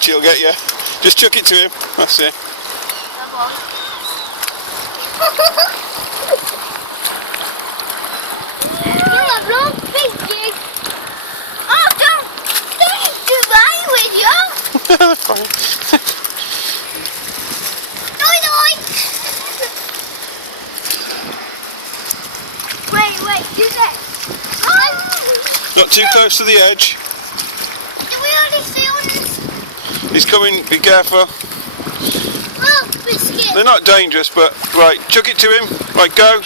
Watch, he'll get you. Just chuck it to him. That's it. Come on. You have long fingers. Oh, don't do that with you. That's fine. Wait, do that. Not too close to the edge. Did we already see on this? He's coming, be careful. Oh, biscuit. They're not dangerous, but right, chuck it to him. Right, go.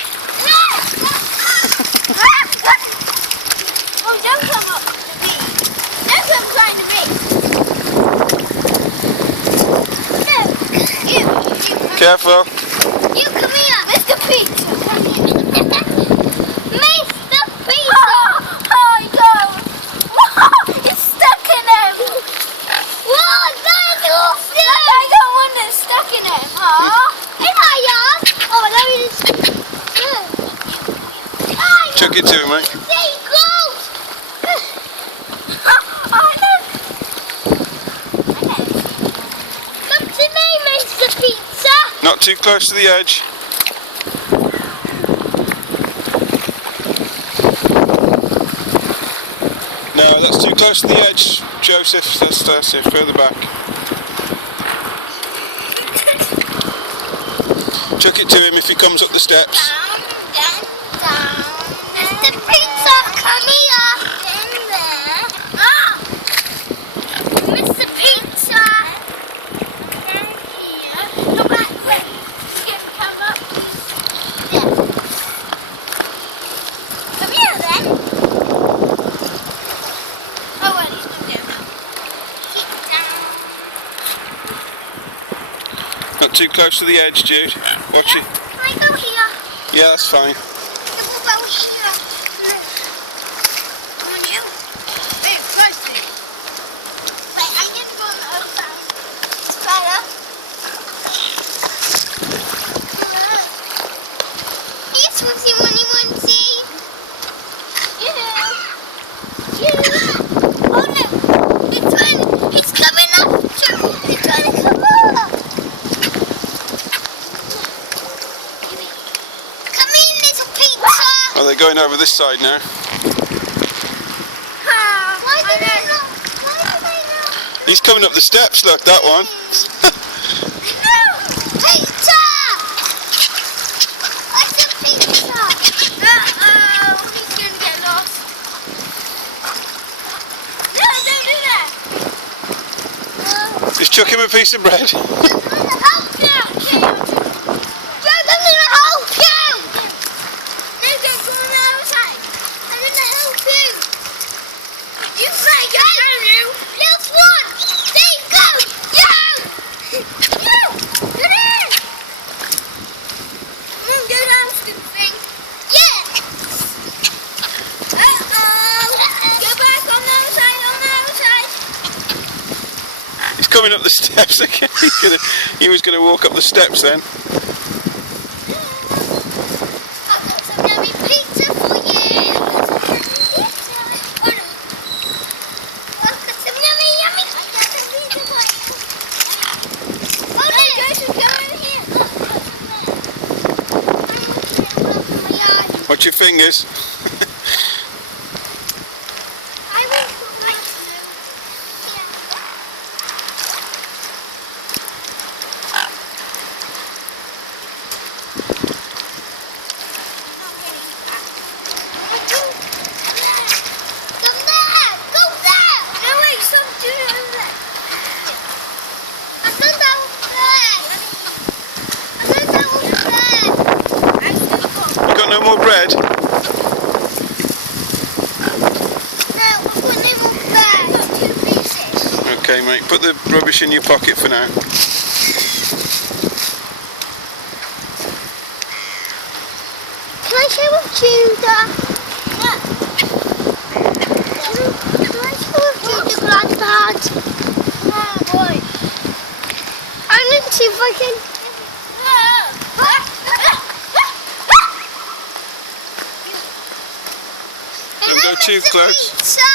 Oh, don't come up to me. Don't come trying to me. No, you. Careful. You come here, Mr. Pizza. Mr. Pizza. Oh, no. It's stuck in him. Whoa, that's awesome. I don't want it stuck in him. In my yard. Oh, let me just... Chuck it to him, mate. There you go. Come to me, Mr. Pizza. Not too close to the edge. No, that's too close to the edge, Joseph. That's it, further back. Chuck it to him if he comes up the steps. Down. Mr. Pizza, come here. In there. Ah! Mr. Pizza. Down here. Come back quick. Come up. Yeah. Come here then. Oh, well, he's moved down now. Keep down. Not too close to the edge, Jude. Watch it. Can I go here? Yeah, that's fine. We'll go here. Come on, you. Hey, close to me. Wait, I need to go on the other side. It's better. Here's Swifty Money Onesie. Oh no, it's coming up. It's trying to come up. Come in, little pizza. Oh, they're going over this side now. Why do they not? He's coming up the steps, look, that one. No! Pizza! Where's the pizza? Uh-oh, he's gonna get lost. No, don't do that! Just chuck him a piece of bread. I'm gonna help you! Dad, I'm gonna help you! No, don't go on the other side. I'm gonna help you. You say go! Last one! There you go! You! Get in! Go down, stupid thing. Yeah! Uh-oh! Go back on the other side, He's coming up the steps again. He was going to walk up the steps then. I've got some yummy pizza for you. I've got some yummy. I've got some pizza for you. Oh no, Joseph, go in here. Watch your fingers. I will put my here. Come there! Go there! No, wait, stop doing it over there. I've done that over there. You got no more bread? No, I've got no more bags. I've got 2 pieces. Okay, mate, put the rubbish in your pocket for now. Can I share with Judah? No. Can I share with Judah, Granddad? No, boy. I'm going to see if I can... Don't go too close. Pizza.